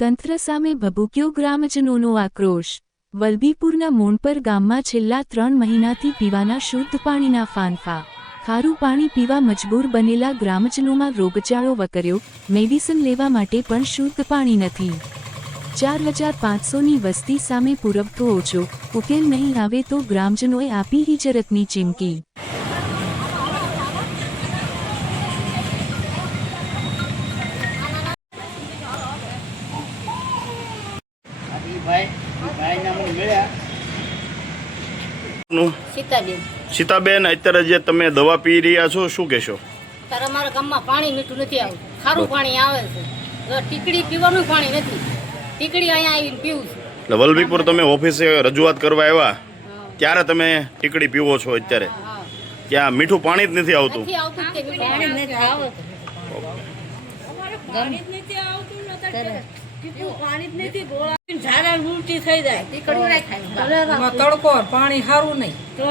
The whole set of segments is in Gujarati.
તંત્ર સામે ભભૂક્યો ગ્રામજનોનો આક્રોશ। વલભીપુરના મોણપર ગામમાં છેલ્લા 3 મહિનાથી પીવાના શુદ્ધ પાણીના ફાંફા। ખારું પાણી પીવા મજબૂર બનેલા ગ્રામજનોમાં રોગચાળો વકર્યો। મેડિસિન લેવા માટે પણ શુદ્ધ પાણી નથી। 4500ની વસ્તી સામે પુરવઠો ઓછો, ઉકેલ નહીં આવે તો ગ્રામજનોએ આપી હિજરતની ચીમકી। सीताबेन, અત્યારે જે તમે દવા પી રહ્યા છો શું કહેશો? ત્યારે અમારા ગામમાં પાણી મીઠું નથી આવતું, ખારું પાણી આવે છે, ટીકડી પીવાનું પાણી નથી, ટીકડી અહીંયા આવીને પીવું છું। એટલે વલભીપુર તમે ઓફિસે રજૂઆત કરવા આવ્યા ત્યારે તમે ટીકડી પીવો છો અત્યારે? ક્યાં મીઠું પાણી જ નથી આવતું? તડકો પાણી સારું નહીં તો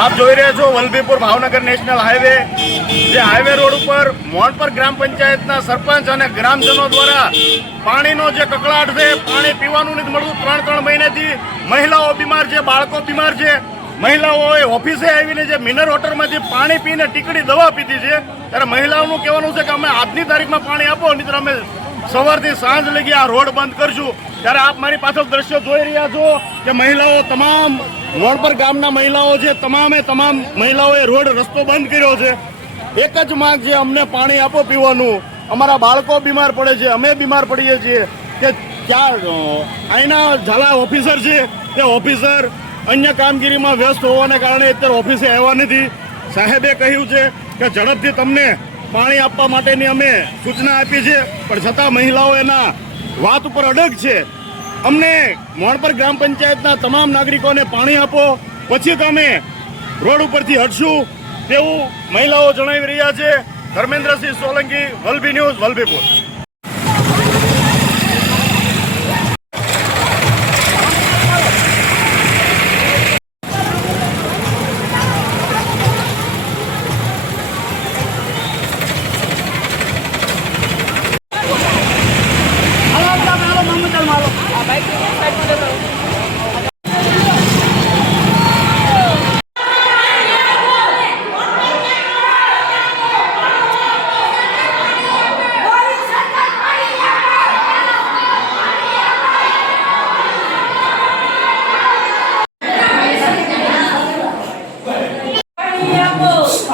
आप જોઈ રહ્યા છો વલભીપુર ભાવનગર નેશનલ હાઈવે। જે હાઈવે રોડ ઉપર મોણપર ગ્રામ પંચાયતના સરપંચ અને ગ્રામજનો દ્વારા પાણીનો જે કકળાટ છે, પાણી પીવાનું નથી મળતું। 3 મહિનાથી મહિલાઓ બીમાર છે, બાળકો બીમાર છે। મહિલાઓએ ઓફિસે આવીને જે મિનરલ વોટરમાંથી પાણી પીને ટીકડી દવા પીધી છે, ત્યારે મહિલાઓનું કહેવાનું છે કે અમે આજની તારીખમાં પાણી આપો, નહીં તો અમે સવારથી સાંજ લગી આ રોડ બંધ કરશું। ત્યારે આપ મારી પાછળ દ્રશ્યો જોઈ રહ્યા છો કે મહિલાઓ, તમામ મોણપર ગામના મહિલાઓ છે, તમામ મહિલાઓએ રોડ રસ્તો બંધ કર્યો છે। એક જ માંગ છે, અમને પાણી આપો પીવાનું। અમારા બાળકો બીમાર પડે છે, અમે બીમાર પડીએ છીએ કે ક્યાં અહીંના ઝાલા ઓફિસર છે તે ઓફિસર અન્ય કામગીરીમાં વ્યસ્ત હોવાને કારણે અત્યારે ઓફિસે આવ્યા નથી। સાહેબે કહ્યું છે કે ઝડપથી તમને પાણી આપવા માટેની અમે સૂચના આપી છે, પણ છતાં મહિલાઓ એના વાત ઉપર અડગ છે। અમને મોણપર ગ્રામ પંચાયતના તમામ નાગરિકોને પાણી આપો, પછી તમે રોડ ઉપરથી હટશું તેવું મહિલાઓ જણાવી રહ્યા છે। ધર્મેન્દ્રસિંહ સોલંકી, વલભી ન્યૂઝ, વલભીપુર।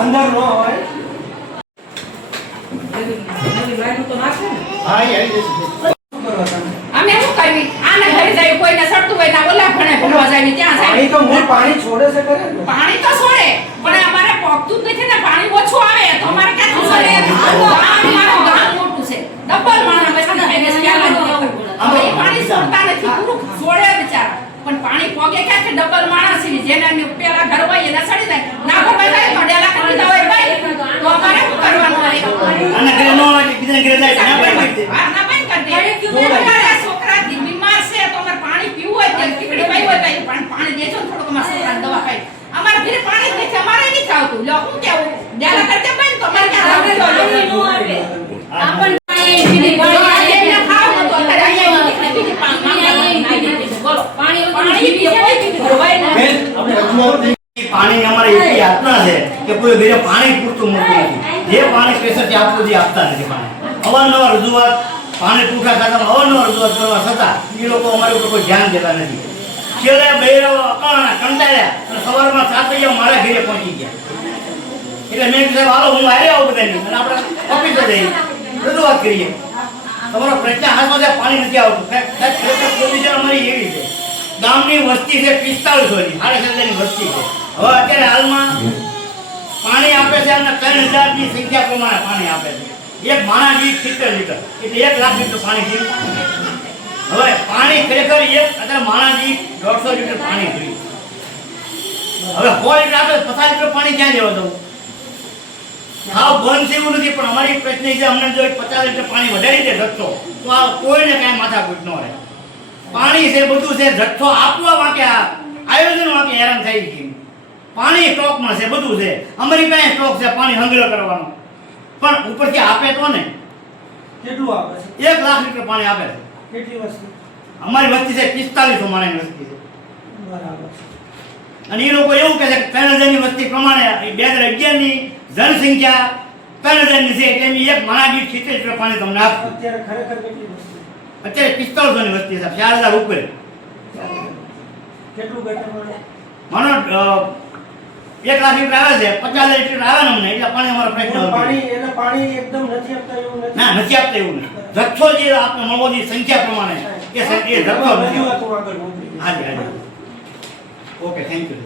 अंदर नो હોય અમે શું કરવી? આને ઘરે જાય, કોઈને સડતું હોય ના ઓલા ભણે ભણવા જાય ને ત્યાં જાય। પાણી તો મૂળ પાણી છોડે છે કરે ને? પાણી તો છોડે, પણ અમારે પોગતું જ નથી ને, પાણી ઓછું આવે તો અમારે ક્યાંથી છોડે? અમારું ગામ મોટું છે, ડબલ માણસ બેસી ખાઈને સ્યાલા જ દેવું પડે। એ પાણી છોડતા નથી, પૂરું છોડે બિચારા, પણ પાણી પોગે ક્યાંથી? ડબલ માણસ છે, જેને પેલા ઘર હોય એને સડી જાય, ના ભરવા જાય તો ડેલા કરી દીધા હોય ભાઈ, તો અમારે શું કરવાનું હોય? આના ઘરે નો હોય, બીજા ઘરે જાય ના પાડી દે। ના પાડી કરી દે। અમારા છોકરા બીમાર છે તો અમારે પાણી પીવું હોય તો ટીકડી પાઈ હોય તો પણ પાણી દેજો ને થોડુંક અમારા છોકરાને દવા ખાઈ। અમારા ઘરે પાણી જ નથી, અમારે નહીં ખાવતું। લો હું કેવું, ડેલા કરતે ભાઈ તો અમારે ક્યાં આવતું નો આવે? આપણ પાણી પીલી પાણી ખાવ તો અત્યારે અહીંયા નીકળી પાણી બોલો, પાણી પીવી કોઈ ભરવાય ના। બેન, આપણે રજૂઆત પાણી અમારે એટલી યાતના છે કે કોઈ ઘરે પાણી પૂરતું મળતું નથી। જે પાણી સ્પેશિયલ આપવું જે આપતા નથી પાણી। અવારનવાર રજૂઆત, પાણી પૂરતા ખાતામાં અવારનવાર રજૂઆત કરવા છતાં એ લોકો અમારી ઉપર કોઈ ધ્યાન દેતા નથી। છેલ્લે બૈરાઓ અકાળના કંટાળ્યા અને સવારમાં 7 વાગે મારા ઘરે પહોંચી ગયા. એટલે મેં કીધું હાલો હું હારે આવું બધાની અને આપણે ઓફિસે જઈએ રજૂઆત કરીએ. તમારો પ્રશ્ન હાથમાં છે પાણી નથી આવતું. ખરેખર પોઝિશન અમારી એવી છે. ગામની વસ્તી છે 4500 ની 7.5 ની વસ્તી છે. હવે અત્યારે હાલમાં પાણી આપે છે અને 3000 ની સંખ્યા પ્રમાણે પાણી આપે છે. એક માણસ દીઠ 70 લીટર એટલે 1 લાખ લીટર પાણી જોઈએ. હવે પાણી ખરેખર અત્યારે માણસ દીઠ 150 લીટર પાણી જોઈએ. હવે 100 લીટર આપે 50 લીટર પાણી ક્યાં લેવા દઉં? હા બંધ છે એવું નથી, પણ અમારી પ્રશ્ન છે અમને જો 50 લીટર પાણી વધારી દે જથ્થો તો આ કોઈને કાંઈ માથાકૂટ ન રહે. પાણી છે બધું છે, જથ્થો આપવા માટે આયોજન માટે હેરાન થઈ ગયું. પાણી સ્ટોકમાં છે, બધું છે, અમારી પાસે સ્ટોક છે પાણી સંગ્રહ કરવાનો, પણ ઉપરથી આપે તો ને. કેટલું આપે છે? 1 લાખ લીટર પાણી આપે છે. કેટલી વસ્તુ? અમારી વસ્તી છે 4500 માણસની વસ્તી છે. બરાબર. અને એ લોકો એવું કહે છે કે 3000 ની વસ્તી પ્રમાણે 2011 ની જનસંખ્યા 3000 ની છે એટલે એક માણસ દીઠ 70 લીટર પાણી તમને આપશું. અત્યારે ખરેખર કેટલી વસ્તુ? અત્યારે 4500 ની વસ્તી છે, 4000 ઉપર. કેટલું બેટર મળે? માનો 1 લાખ લીટર આવે છે, 50,000 લીટર આવે ને અમને એટલે પાણી અમારો પ્રશ્ન હલ પાણી કરે. એટલે પાણી એકદમ નથી આપતા એવું નથી. ના નથી આપતા એવું નહીં. જથ્થો જે આપનો મળવાની સંખ્યા પ્રમાણે એ જથ્થો નથી. રજૂઆત હું આગળ મોકલી દઈશ. હાજી હાજી. Okay thank you.